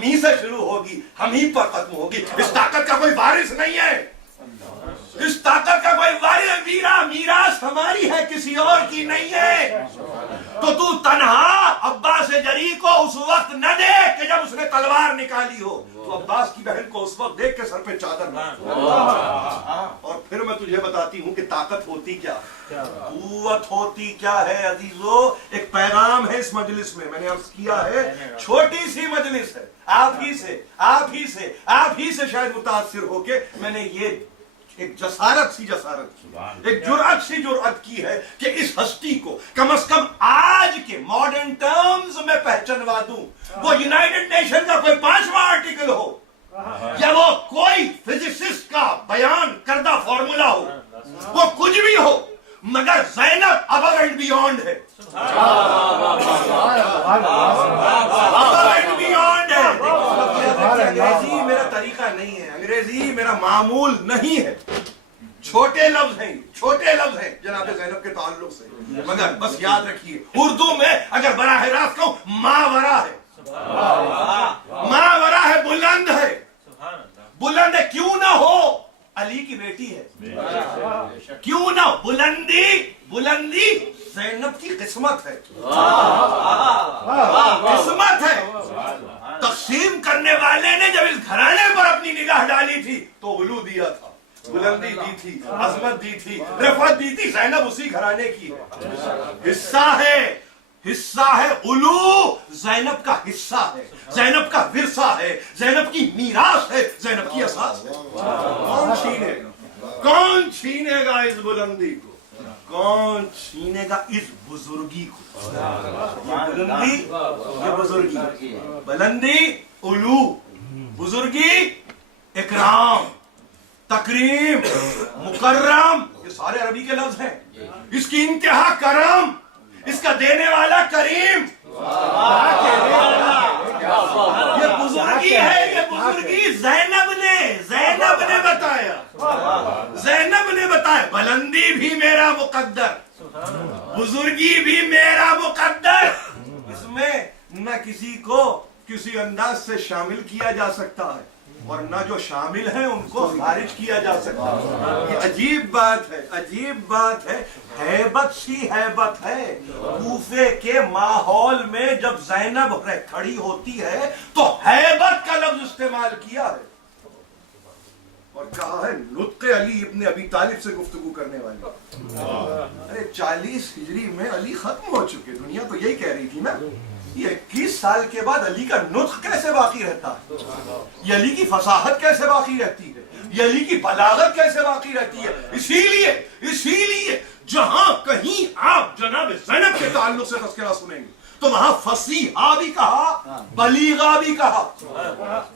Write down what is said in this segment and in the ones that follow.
ہم ہی سے شروع ہوگی، ہم ہی پر ختم ہوگی. اس طاقت کا کوئی وارث نہیں ہے، اس طاقت کا کوئی وارث. میراث ہماری ہے، کسی اور کی نہیں ہے. تو تنہا عباس جری کو اس وقت نہ دیکھ کہ جب اس نے تلوار نکالی ہو، تو عباس کی بہن کو اس وقت دیکھ کے سر پہ چادر رکھ. اور پھر میں تجھے بتاتی ہوں کہ طاقت ہوتی کیا، قوت ہوتی کیا ہے عزیزو. ایک پیغام ہے اس مجلس میں، میں نے عرض کیا ہے چھوٹی سی مجلس ہے، آپ ہی سے شاید متاثر ہو کے میں نے یہ ایک جسارت کی، ایک جرأت کی ہے کہ اس ہستی کو کم از کم آج کے ماڈرن ٹرمز میں پہچانوا دوں. وہ یونائٹڈ نیشن کا کوئی 5واں آرٹیکل ہو، یا وہ کوئی فزسسٹ کا بیان کردہ فارمولا ہو، وہ کچھ بھی ہو، مگر زینب ابو اینڈ بیونڈ ہے. انگریزی میرا طریقہ نہیں ہے، انگریزی میرا معمول نہیں ہے. چھوٹے لفظ ہیں جناب زینب کے تعلق سے، مگر بس یاد رکھیے اردو میں اگر براہ راست کہوں ماورا ہے، ماورا ہے، بلند ہے. کیوں نہ ہو، علی کی بیٹی ہے، کیوں نہ بلندی زینب کی قسمت ہے. تقسیم کرنے والے نے جب اس گھرانے پر اپنی نگاہ ڈالی تھی تو علو دیا تھا، بلندی دی تھی، عظمت دی تھی، رفعت دی تھی. زینب اسی گھرانے کی ہے، حصہ ہے علو زینب کا حصہ ہے، زینب کا ورثہ ہے، زینب کی میراث ہے، زینب کی اساس ہے. کون چھینے گا اس بلندی کو، کون چھینے گا اس بزرگی کو. یہ بزرگی، بلندی علو، بزرگی اکرام، تکریم، مکرم، یہ سارے عربی کے لفظ ہیں. اس کی انتہا کرم، اس کا دینے والا کریم. یہ بزرگی ہے، یہ بزرگی زینب نے بتایا. بلندی بھی میرا مقدر، بزرگی بھی میرا مقدر. اس میں نہ کسی کو کسی انداز سے شامل کیا جا سکتا ہے، اور نہ جو شامل ہیں ان کو خارج کیا جا سکتا ہے. یہ عجیب بات ہے. ہیبت ہے. کوفے کے ماحول میں جب زینب کھڑی ہوتی ہے تو ہیبت کا لفظ استعمال کیا ہے، اور کہا ہے نطق علی ابن ابی طالب سے گفتگو کرنے والی. ارے 40 ہجری میں علی ختم ہو چکے، دنیا تو یہی کہہ رہی تھی نا. یہ 21 سال کے بعد علی کا نطق کیسے باقی رہتا ہے، یہ علی کی فصاحت کیسے باقی رہتی ہے، یہ علی کی بلاغت کیسے باقی رہتی ہے. اسی لیے جہاں کہیں آپ جناب زینب کے تعلق سے تذکرہ سنیں گے تو وہاں فصیحہ بھی کہا، بلیغہ بھی کہا.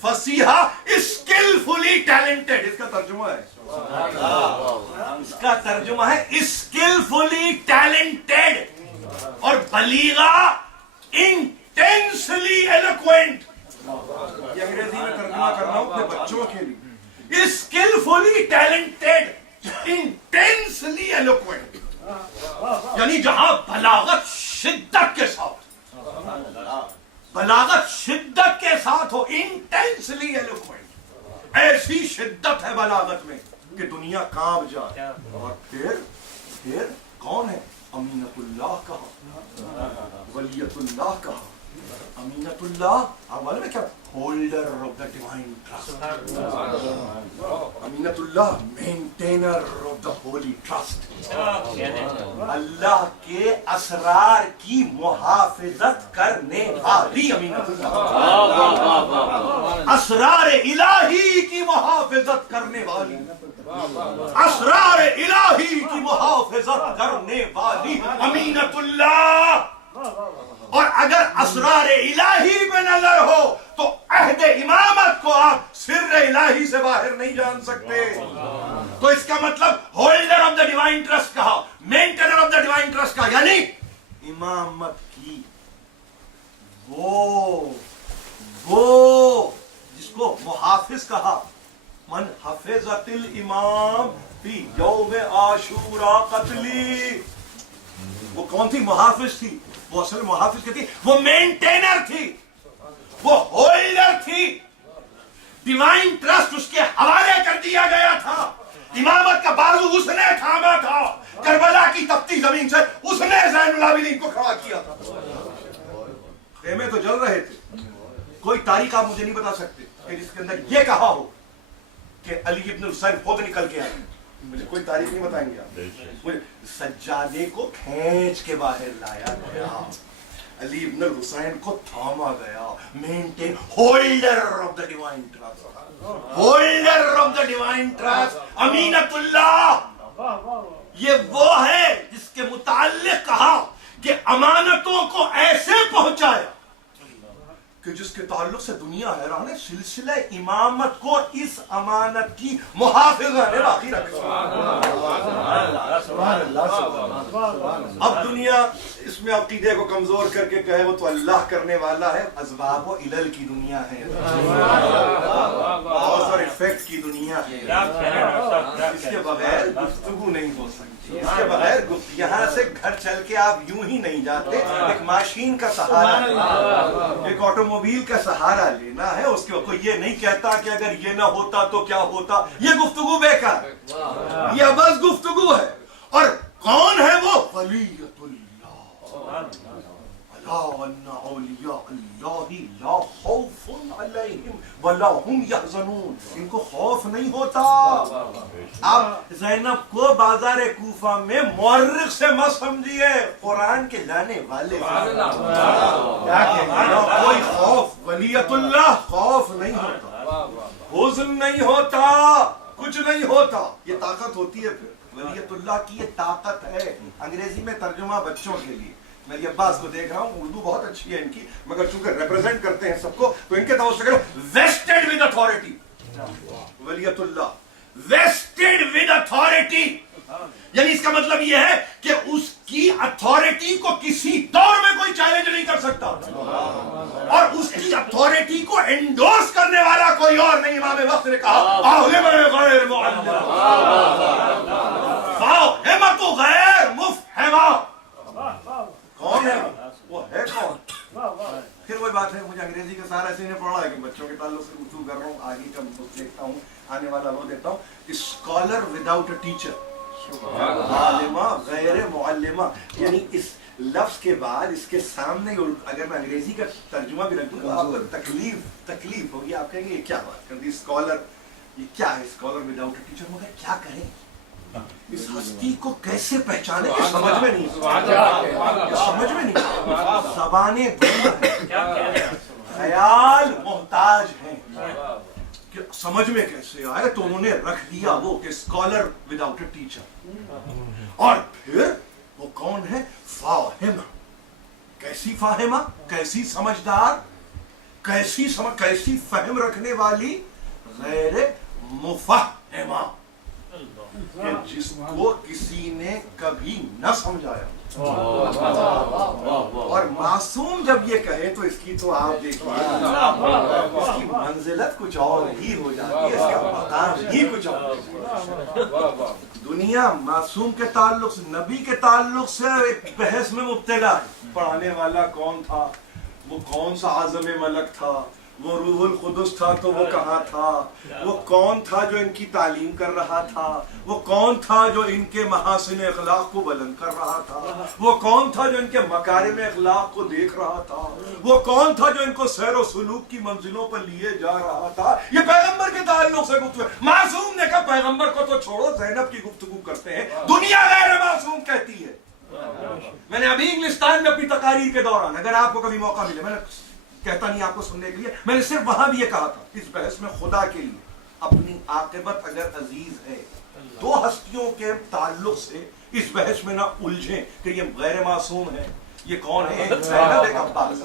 فصیحہ اسکلفلی ٹیلنٹڈ، اس کا ترجمہ ہے اسکلفلی ٹیلنٹڈ، اور بلیغہ انٹینسلی ایلوکوینٹ. یہ انگریزی میں ترجمہ کر رہا ہوں اپنے بچوں کے لیے. اسکلفلی ٹیلنٹڈ، انٹینسلی ایلوکوینٹ، یعنی جہاں بلاغت شدت کے ساتھ ہو، انٹینسلی ایلوکوینٹ. ایسی شدت ہے بلاغت میں کہ دنیا کانپ جائے. اور پھر کون ہے؟ امینت اللہ کہا، ولیت اللہ کہا. امینت اللہ آپ معلوم ہے کیا؟ Holder of the divine trust. امینت اللہ maintainer of the holy trust. اللہ کے اسرار کی محافظت کرنے والی امینت اللہ، اسرار الہی کی محافظت کرنے والی، اسرار الہی کی محافظت کرنے والی امینت اللہ. اور اگر اسرار الہی میں نظر ہو تو عہد امامت کو آپ سر الہی سے باہر نہیں جان سکتے. تو اس کا مطلب holder of the divine trust کہا، مینٹینر آف دا ڈیوائن ٹرسٹ کہا، یعنی امامت کی وہ جس کو محافظ کہا. من حفظت الامام فی یوم عاشورا قتلی. وہ کون تھی؟ محافظ تھی. وہ اصل محافظ کی تھی، وہ مینٹینر تھی. وہ ہولڈر تھی, ڈیوائن ٹرسٹ اس کے حوالے کر دیا گیا تھا, امامت کا بازو اس نے تھاما تھا, کربلا کی تپتی زمین سے اس نے زین العابدین کو کھڑا کیا تھا. خیمے تو جل رہے تھے, کوئی تاریخ آپ مجھے نہیں بتا سکتے کہ جس کے اندر یہ کہا ہو کہ علی ابن حسین خود نکل کے آئے. مجھے کوئی تاریخ نہیں بتائیں گے آپ. مجھے سجادے کو کھینچ کے باہر لایا گیا, علی ابن الحسین کو تھاما گیا, maintain, holder of the divine trust, holder of the divine trust, امینت اللہ. یہ وہ ہے جس کے متعلق کہا کہ امانتوں کو ایسے پہنچایا کہ جس کے تعلق سے دنیا حیران ہے. سلسلہ امامت کو اس امانت کی محافظہ نے باقی رکھا. اب دنیا اس میں عقیدے کو کمزور کر کے کہے وہ تو اللہ کرنے والا ہے, اسباب و علل کی دنیا ہے, کاز اور ایفیکٹ کی دنیا ہے. اس کے بغیر گفتگو نہیں ہو سکتی, اس کے بغیر یہاں سے گھر چل کے آپ یوں ہی نہیں جاتے. ایک ماشین کا سہارا لینا, ایک آٹوموبائل کا سہارا لینا ہے. اس کے کوئی یہ نہیں کہتا کہ اگر یہ نہ ہوتا تو کیا ہوتا. یہ گفتگو بیکار ہے, یہ بس گفتگو ہے. اور کون ہے وہ؟ ولیۃ اللہ. الا ان اولیاء اللہ لا خوف علیہم ولا هم یحزنون. ان کو خوف نہیں ہوتا. آپ زینب کو بازار کوفہ میں مورخ سے مت سمجھیے, قرآن کے لانے والے. کوئی خوف, ولیۃ اللہ خوف نہیں ہوتا, حزن نہیں ہوتا, کچھ نہیں ہوتا. یہ طاقت ہوتی ہے. پھر ولیۃ اللہ کی یہ طاقت ہے. انگریزی میں ترجمہ بچوں کے لیے, میری عباس کو دیکھ رہا ہوں, اردو بہت اچھی ہے ان کی, مگر چونکہ ریپرزینٹ کرتے ہیں سب کو تو ان کے توسط سے ویسٹڈ ود اتھارٹی. ولیۃ اللہ ویسٹڈ ود اتھارٹی, یعنی اس کا مطلب یہ ہے کہ اس کی اتھارٹی کو کسی دور میں کوئی چیلنج نہیں کر سکتا, اور اس کی اتھارٹی کو انڈورس کرنے والا کوئی اور نہیں. امام وقت نے کہا غیر معلم فاہمۃ غیر مفہمہ. کون ہے وہ؟ ہے کون؟ پھر وہی بات ہے, مجھے انگریزی کا سارا اسی نے پڑھا ہے کہ بچوں کے تعلق سے گفتگو کر رہا ہوں, آگے کا دیکھتا ہوں, آنے والا وہ دیتا ہوں. اسکالر وداؤٹ اے ٹیچر, عالمہ غیر معلمہ. یعنی اس لفظ کے بعد اس کے سامنے اگر میں انگریزی کا ترجمہ بھی رکھ دوں تو آپ کو تکلیف ہوگی. آپ کہیں گے یہ کیا بات کرتی اسکالر, یہ کیا ہے اسکالر وداؤٹ اے ٹیچر. مگر کیا کریں, اس ہستی کو کیسے پہچانے, سمجھ میں نہیں, سمجھ میں نہیں. زبانیں بند ہیں, خیال محتاج ہیں کہ سمجھ میں کیسے آئے, تو انہوں نے رکھ دیا وہ کہ اسکالر وداؤٹ اے ٹیچر. اور پھر وہ کون ہے؟ فاہمہ. کیسی فاہمہ, کیسی سمجھدار, کیسی فہم رکھنے والی, غیر مفہمہ, کہ جس کو کسی نے کبھی نہ سمجھایا. اور معصوم جب یہ کہے تو اس کی تو آپ دیکھیے اس کی منزلت کچھ اور ہی ہو جاتی ہے, اس کا مقام ہی کچھ اور. دنیا معصوم کے تعلق سے, نبی کے تعلق سے ایک بحث میں مبتلا ہے. پڑھانے والا کون تھا, وہ کون سا اعظم ملک تھا, وہ روح القدس تھا تو وہ کہاں تھا, وہ کون تھا جو ان کی تعلیم کر رہا تھا, وہ کون تھا جو ان کے محاسن اخلاق کو بلند کر رہا تھا, وہ کون تھا جو ان کے مکارم اخلاق کو دیکھ رہا تھا, وہ کون تھا جو ان کو سیر و سلوک کی منزلوں پر لیے جا رہا تھا. یہ پیغمبر کے تعلق سے گفتگو. معصوم نے کہا پیغمبر کو تو چھوڑو, زینب کی گفتگو کرتے ہیں. دنیا غیر معصوم کہتی ہے. میں نے ابھی انگلستان میں اپنی تقاریر کے دوران, اگر آپ کو کبھی موقع ملے, میں نے کہتا نہیں آپ کو سننے کے لیے, میں نے صرف وہاں بھی یہ کہا تھا اس بحث میں, خدا کے لیے اپنی عاقبت اگر عزیز ہے, دو ہستیوں کے تعلق سے اس بحث میں نہ الجھیں کہ یہ غیر معصوم ہے, یہ کون ہے, ایک زینب ایک عباس.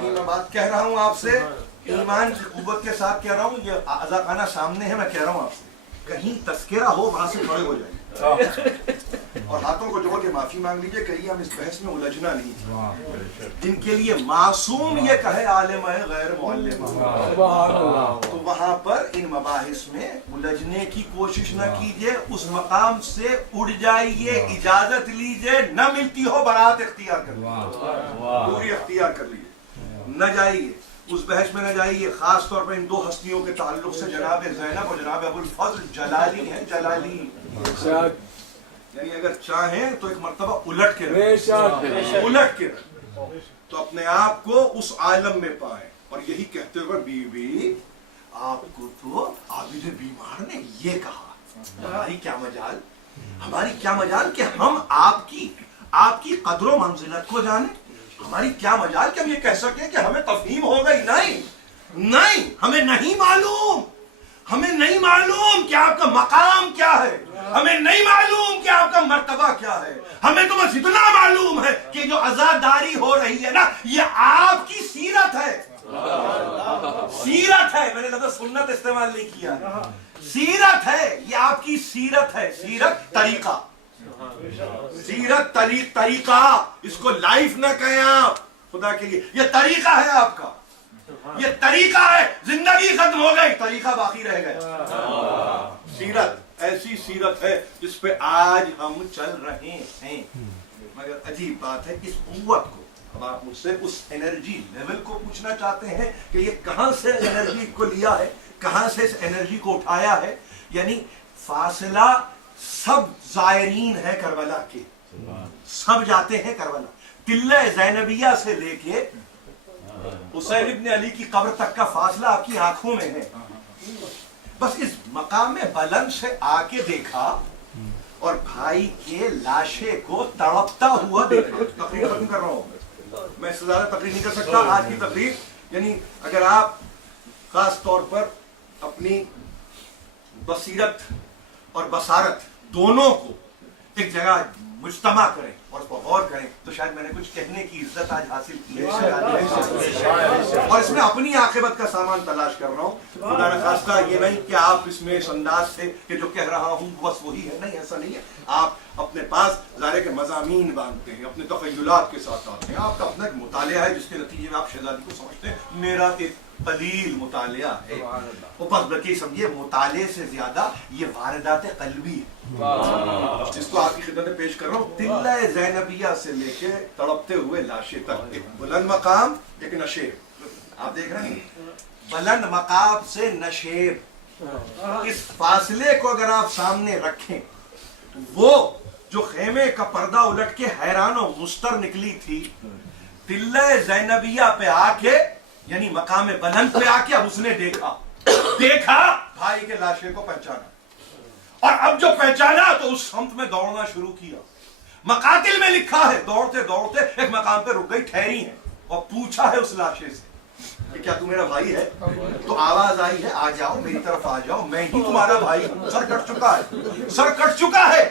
میں بات کہہ رہا ہوں آپ سے, ایمان کی قوت کے ساتھ کہہ رہا ہوں, یہ اذاخانہ سامنے ہے, میں کہہ رہا ہوں آپ سے, کہیں تذکرہ ہو وہاں سے کھڑے ہو جائیں. اور ہاتھوں کو جوڑ کے معافی مانگ لیجئے, کہیے ہم اس بحث میں الجھنا نہیں چاہتے. جن کے لیے معصوم یہ کہے عالم ہے غیر معلم, تو وہاں پر ان مباحث میں الجھنے کی کوشش نہ کیجئے, اس مقام سے اڑ جائیے, اجازت لیجئے, نہ ملتی ہو برات اختیار کر لیجئے, پوری اختیار کر لیجئے, نہ جائیے اس بحث میں, نہ جائیے. خاص طور پر ان دو ہستیوں کے تعلق سے جناب زینب اور جناب ابو الفضل جلالی ہیں, جلالی. یعنی اگر چاہیں تو ایک مرتبہ الٹ کے رکھیں, تو اپنے آپ کو اس عالم میں پائیں. اور یہی کہتے ہوئے بی بی آپ کو تو عابد بیمار نے یہ کہا, ہماری کیا مجال, ہماری کیا مجال کہ ہم آپ کی قدر و منزلت کو جانیں, ہماری کیا مجال کہ ہم یہ کہہ سکیں کہ ہمیں تفہیم ہو گئی. نہیں, ہمیں نہیں معلوم, ہمیں نہیں معلوم کہ آپ کا مقام کیا ہے, ہمیں نہیں معلوم کہ آپ کا مرتبہ کیا ہے. ہمیں تو بس اتنا معلوم ہے کہ جو عزاداری ہو رہی ہے نا, یہ آپ کی سیرت ہے. سیرت ہے, میں نے لفظ سنت استعمال نہیں کیا, سیرت ہے, یہ آپ کی سیرت ہے. سیرت طریقہ, سیرت طریقہ, اس کو لائف نہ کہیں آپ خدا کے لیے, یہ طریقہ ہے آپ کا, یہ طریقہ ہے. زندگی ختم ہو گئی, طریقہ باقی رہ گیا. سیرت ایسی سیرت ہے جس پہ آج ہم چل رہے ہیں. مگر عجیب بات ہے, اس قوت کو, اب آپ مجھ سے اس انرجی لیول کو پوچھنا چاہتے ہیں کہ یہ کہاں سے انرجی کو لیا ہے, کہاں سے اس انرجی کو اٹھایا ہے. یعنی فاصلہ سب زائرین ہے کربلا کے, سب جاتے ہیں کربلا. قلعہ زینبیہ سے لے کے حسین ابن علی کی قبر تک کا فاصلہ آپ کی آنکھوں میں ہے. بس اس مقام بلند سے آ کے دیکھا اور بھائی کے لاشے کو تڑپتا ہوا دیکھا. تقریر ختم کر رہا ہوں, میں اس سے زیادہ تقریر نہیں کر سکتا آج کی تقریر. یعنی اگر آپ خاص طور پر اپنی بصیرت اور بصارت دونوں کو ایک جگہ مجتمع کریں اور اس پر غور کریں, تو شاید میں نے کچھ کہنے کی عزت آج حاصل کی ہے, اور اس میں اپنی عاقبت کا سامان تلاش کر رہا ہوں. خدا نخواستہ یہ نہیں کہ آپ اس میں اس انداز سے کہ جو کہہ رہا ہوں بس وہی ہے, نہیں, ایسا نہیں ہے. آپ اپنے پاس ظاہر کے مضامین باندھتے ہیں, اپنے تخیلات کے ساتھ آتے ہیں, آپ کا اپنا ایک مطالعہ ہے جس کے نتیجے میں آپ شہزادی کو سمجھتے ہیں. میرا ایک قلیل مطالعہ ہے, وہ بس بلکہ سمجھیے مطالعے سے زیادہ یہ واردات قلبی ہے جس کو آپ کی خدمت میں پیش کر رہا ہوں. قلعہ زینبیہ سے لے کے تڑپتے ہوئے لاشے تک, ایک بلند مقام, ایک نشیب. آپ دیکھ رہے ہیں, بلند مقام سے نشیب, اس فاصلے کو اگر آپ سامنے رکھیں, وہ جو خیمے کا پردہ الٹ کے حیران و مستر نکلی تھی, قلعہ زینبیہ پہ آ کے, یعنی مقام بلند پہ آ کے اب اس نے دیکھا بھائی کے لاشے کو پہچانا, اور اب جو پہچانا تو اس سمت میں دوڑنا شروع کیا. مقاتل میں لکھا ہے دوڑتے دوڑتے ایک مقام پہ رک گئی, ٹھہری ہیں, اور پوچھا ہے اس لاشے سے کہ کیا تو میرا بھائی ہے؟ تو آواز آئی ہے, آ جاؤ میری طرف آ جاؤ, میں ہی تمہارا بھائی ہوں. سر کٹ چکا ہے, سر کٹ چکا ہے,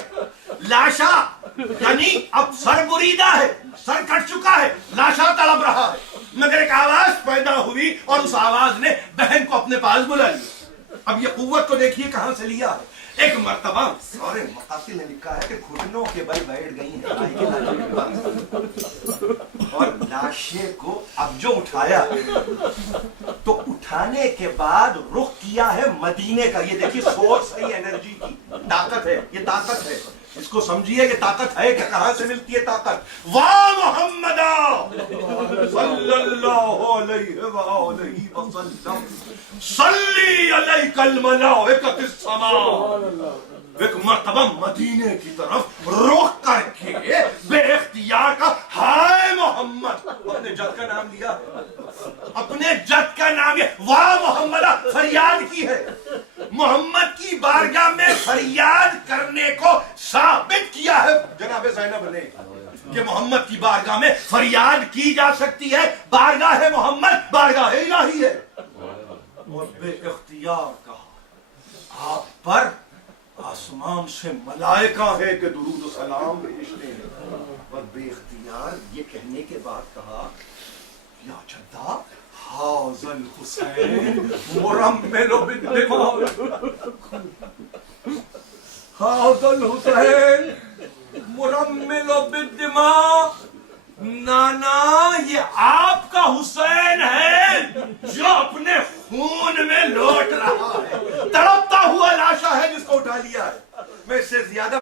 لاشا یعنی اب سر بریدہ ہے, سر کٹ چکا ہے, لاشا تڑپ رہا ہے. مگر ایک آواز پیدا ہوئی اور اس آواز نے بہن کو اپنے پاس بلا لیا. اب یہ قوت کو دیکھیے کہاں سے لیا ہے. ایک مرتبہ سارے مقاصد نے لکھا ہے کہ گھٹنوں کے بل بیٹھ گئی ہیں اور لاشے کو اب جو اٹھایا تو اٹھانے کے بعد رخ کیا ہے مدینے کا. یہ دیکھیے سورس ہے, یہ انرجی کی طاقت ہے, یہ طاقت ہے, اس کو سمجھیے یہ طاقت ہے کہ کہاں سے ملتی ہے طاقت. واہ محمد صلی اللہ علیہ وآلہ وسلم صلی علیک الملائکۃ السماء. ایک مرتبہ مدینے کی طرف رخ کر کے بے اختیار کا ہائے محمد, اپنے جد کا نام لیا ہے, اپنے جد کا نام لیا. واہ محمد فریاد کی ہے, محمد کی بارگاہ میں فریاد کرنے کو ثابت کیا ہے جناب زینب نے کہ محمد کی بارگاہ میں فریاد کی جا سکتی ہے. بارگاہ ہے محمد, بارگاہ الہی ہے. اور بے اختیار کہا آپ پر آسمان سے ملائکہ ہے کہ درود و سلام بھیجتے ہیں. اور بے اختیار یہ کہنے کے بعد کہا یا جدہ حاض الحسین مرمل بالدماء, حاض الحسین مرمل بالدماء، نانا یہ آپ کا حسین ہے جو اپنے خون میں لوٹ رہا ہے، تڑپتا ہوا لاشا ہے جس کو اٹھا لیا ہے. میں اس سے زیادہ